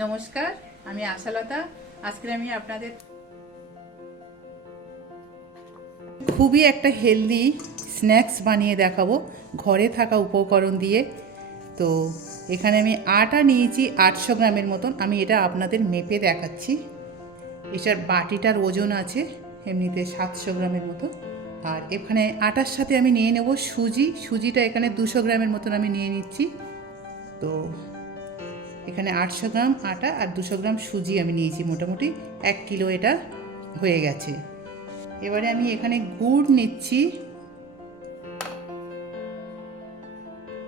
নমস্কার, আমি আশালতা। আজকে আমি আপনাদের খুবই একটা হেলদি স্ন্যাক্স বানিয়ে দেখাবো, ঘরে থাকা উপকরণ দিয়ে। তো এখানে আমি আটা নিয়েছি আটশো গ্রামের মতন, আমি এটা আপনাদের মেপে দেখাচ্ছি। এটার বাটিটার ওজন আছে এমনিতে সাতশো গ্রামের মতো। আর এখানে আটার সাথে আমি নিয়ে নেব সুজি, সুজিটা এখানে দুশো গ্রামের মতন আমি নিয়ে নিচ্ছি। তো এখানে আটশো গ্রাম আটা আর দুশো গ্রাম সুজি আমি নিয়েছি, মোটামুটি এক কিলো এটা হয়ে গেছে। এবারে আমি এখানে গুড় নিচ্ছি।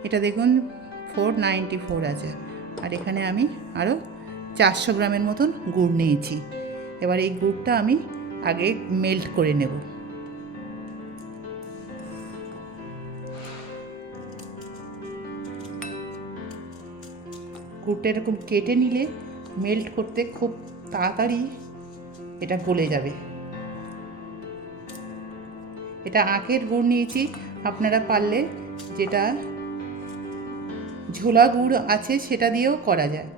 এটা দেখুন, ফোর নাইনটি ফোর আছে। আর এখানে আমি আরও চারশো গ্রামের মতন গুড় নিয়েছি। এবার এই গুড়টা আমি আগে মেল্ট করে নেব। গুড়টা এরকম কেটে নিলে মেল্ট করতে খুব তাড়াতাড়ি এটা গলে যাবে। এটা আখের গুড় নিয়েছি, আপনারা পারলে যেটা ঝোলা গুড় আছে সেটা দিয়েও করা যায়।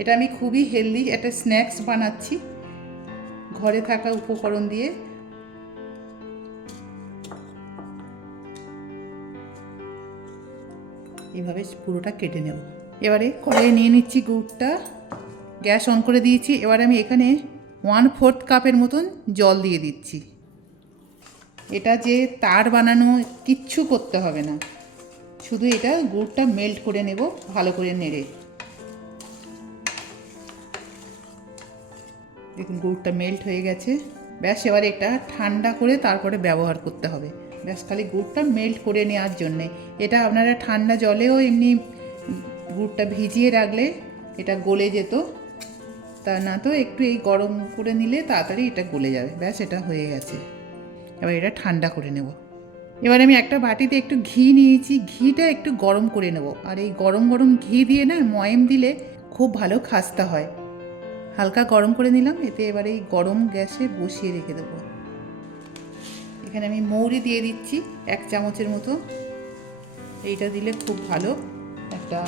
এটা আমি খুবই হেলদি একটা স্ন্যাক্স বানাচ্ছি, ঘরে থাকা উপকরণ দিয়ে। এভাবে পুরোটা কেটে নেব। এবারে কড়াইয়ে নিয়ে নিচ্ছি গুড়টা। গ্যাস অন করে দিয়েছি। এবার আমি এখানে ওয়ান ফোর্থ কাপের মতন জল দিয়ে দিচ্ছি। এটা যে তার বানানো কিচ্ছু করতে হবে না। শুধু এটা গুড়টা মেল্ট করে নেব, ভালো করে নেড়ে। দেখুন, গুড়টা মেল্ট হয়ে গেছে। ব্যাস, এবার এটা ঠান্ডা করে তারপরে ব্যবহার করতে হবে। ব্যাস, খালি গুড়টা মেল্ট করে নেওয়ার জন্যে। এটা আপনারা ঠান্ডা জলেও এমনি গুড়টা ভিজিয়ে রাখলে এটা গলে যেত। তা না তো, একটু এই গরম করে নিলে তাড়াতাড়ি এটা গলে যাবে। ব্যাস, এটা হয়ে গেছে। এবার এটা ঠান্ডা করে নেব। এবার আমি একটা বাটিতে একটু ঘি নিয়েছি। ঘিটা একটু গরম করে নেব। আর এই গরম গরম ঘি দিয়ে না, ময়েম দিলে খুব ভালো খাস্তা হয়। হালকা গরম করে নিলাম, এতে এবার এই গরম গ্যাসে বসিয়ে রেখে দেবো। এখানে আমি মৌরি দিয়ে দিচ্ছি, এক চামচের মতো। এইটা দিলে খুব ভালো একটা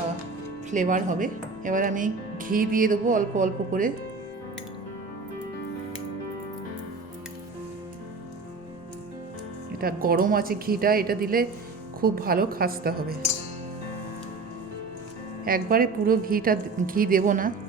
ফ্লেভার হবে। এবার আমি ঘি দিয়ে দেবো অল্প অল্প করে। এটা গরম আছে ঘিটা, এটা দিলে খুব ভালো খাস্তা হবে। একবারে পুরো ঘিটা, ঘি দেব না।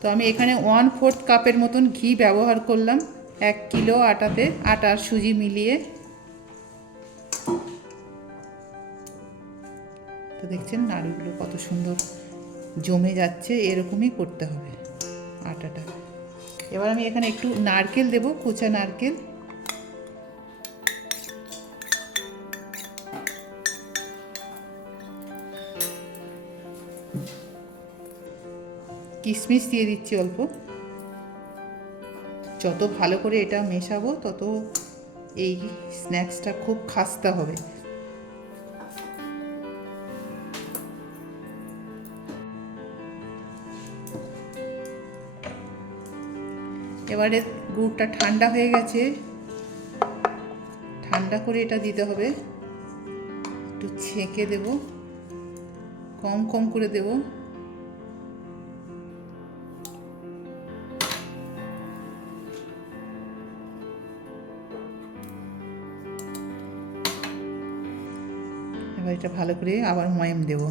তো আমি এখানে ওয়ান ফোর্থ কাপের মতন ঘি ব্যবহার করলাম। এক কিলো আটাতে, আটার সুজি মিলিয়ে। তো দেখছেন নাড়ুগুলো কত সুন্দর জমে যাচ্ছে, এরকমই করতে হবে আটাটা। এবার আমি এখানে একটু নারকেল দেব, কুচা নারকেল। কিশমিশ দিয়ে দিচ্ছি অল্প। যত ভালো করে এটা মেশাবো, তত এই স্ন্যাক্সটা খুব খাস্তা হবে। এবারে গুড়টা ঠান্ডা হয়ে গেছে। ঠান্ডা করে এটা দিতে হবে। একটু ছেঁকে দেব। কম কম করে দেবো। এবার এটা ভালো করে আবার ময়াম দেব।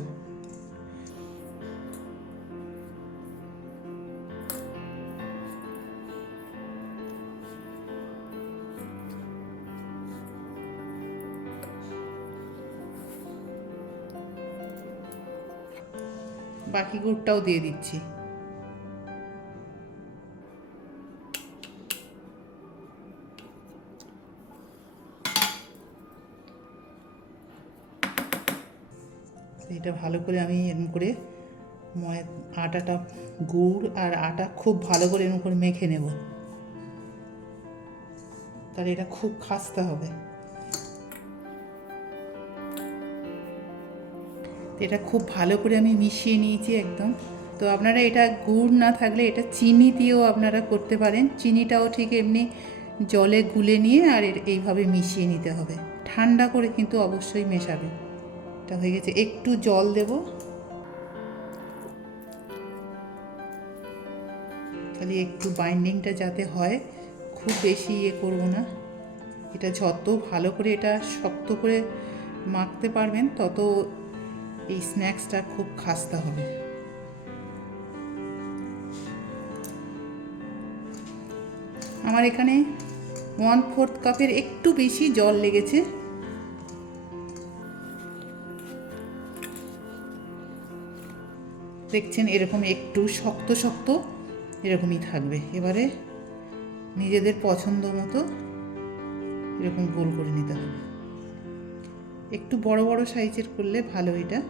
বাকি গুড়টাও দিয়ে দিচ্ছি। এটা ভালো করে আমি এরকম করে ময় আটাটা গুড় আর আটা খুব ভালো করে এরকম করে মেখে নেব। তাহলে এটা খুব খাস্তা হবে। এটা খুব ভালো করে আমি মিশিয়ে নিয়েছি একদম। তো আপনারা এটা গুড় না থাকলে এটা চিনি দিয়েও আপনারা করতে পারেন। চিনিটাও ঠিক এমনি জলে গুলে নিয়ে আর এইভাবে মিশিয়ে নিতে হবে। ঠান্ডা করে কিন্তু অবশ্যই মেশাবেন। এটা হয়ে গেছে। একটু জল দেব। খালি একটু বাইন্ডিংটা যাতে হয়, খুব বেশি ইয়ে করব না। এটা যত ভালো করে এটা শক্ত করে মাখতে পারবেন, তত এই স্ন্যাক্সটা খুব খাস্তা হবে। আমার এখানে ওয়ান ফোর্থ কাপের একটু বেশি জল লেগেছে। দেখছেন এরকম একটু শক্ত শক্ত এরকমই থাকবে। এবারে নিজেদের পছন্দ মতো এরকম গোল করে নিতে হবে। একটু বড় বড় সাইজের করলে ভালো এটা।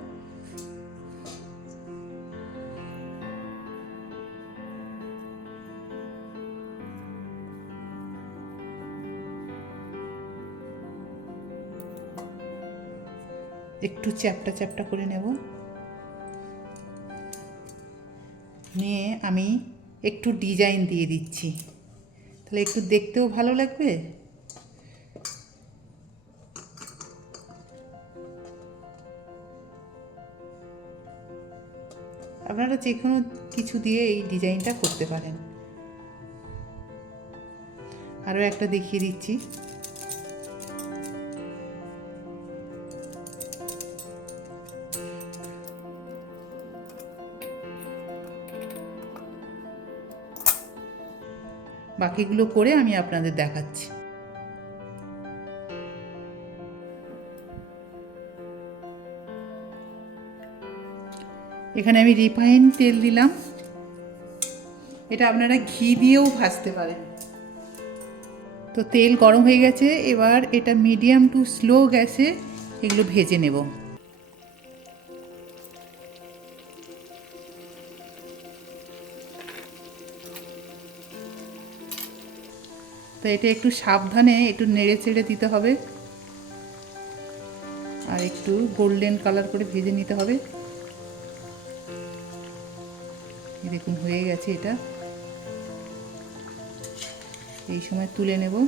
একটু চ্যাপটা চ্যাপটা করে নেব। নিয়ে আমি একটু ডিজাইন দিয়ে দিচ্ছি। তাহলে একটু দেখতেও ভালো লাগবে। আপনারা যে কোনো কিছু দিয়ে এই ডিজাইনটা করতে পারেন। আরও একটা দেখিয়ে দিচ্ছি। বাকিগুলো করে আমি আপনাদের দেখাচ্ছি। এখানে আমি রিফাইন তেল দিলাম। এটা আপনারা ঘি দিয়েও ভাজতে পারেন। তো তেল গরম হয়ে গেছে, এবার এটা মিডিয়াম টু স্লো গ্যাসে এগুলো ভেজে নেব। এটা একটু সাবধানে একটু নেড়ে চেড়ে দিতে হবে। আর একটু গোল্ডেন কালার করে ভেজে নিতে হবে। এরকম হয়ে গেছে এটা। এই সময় তুলে নেব।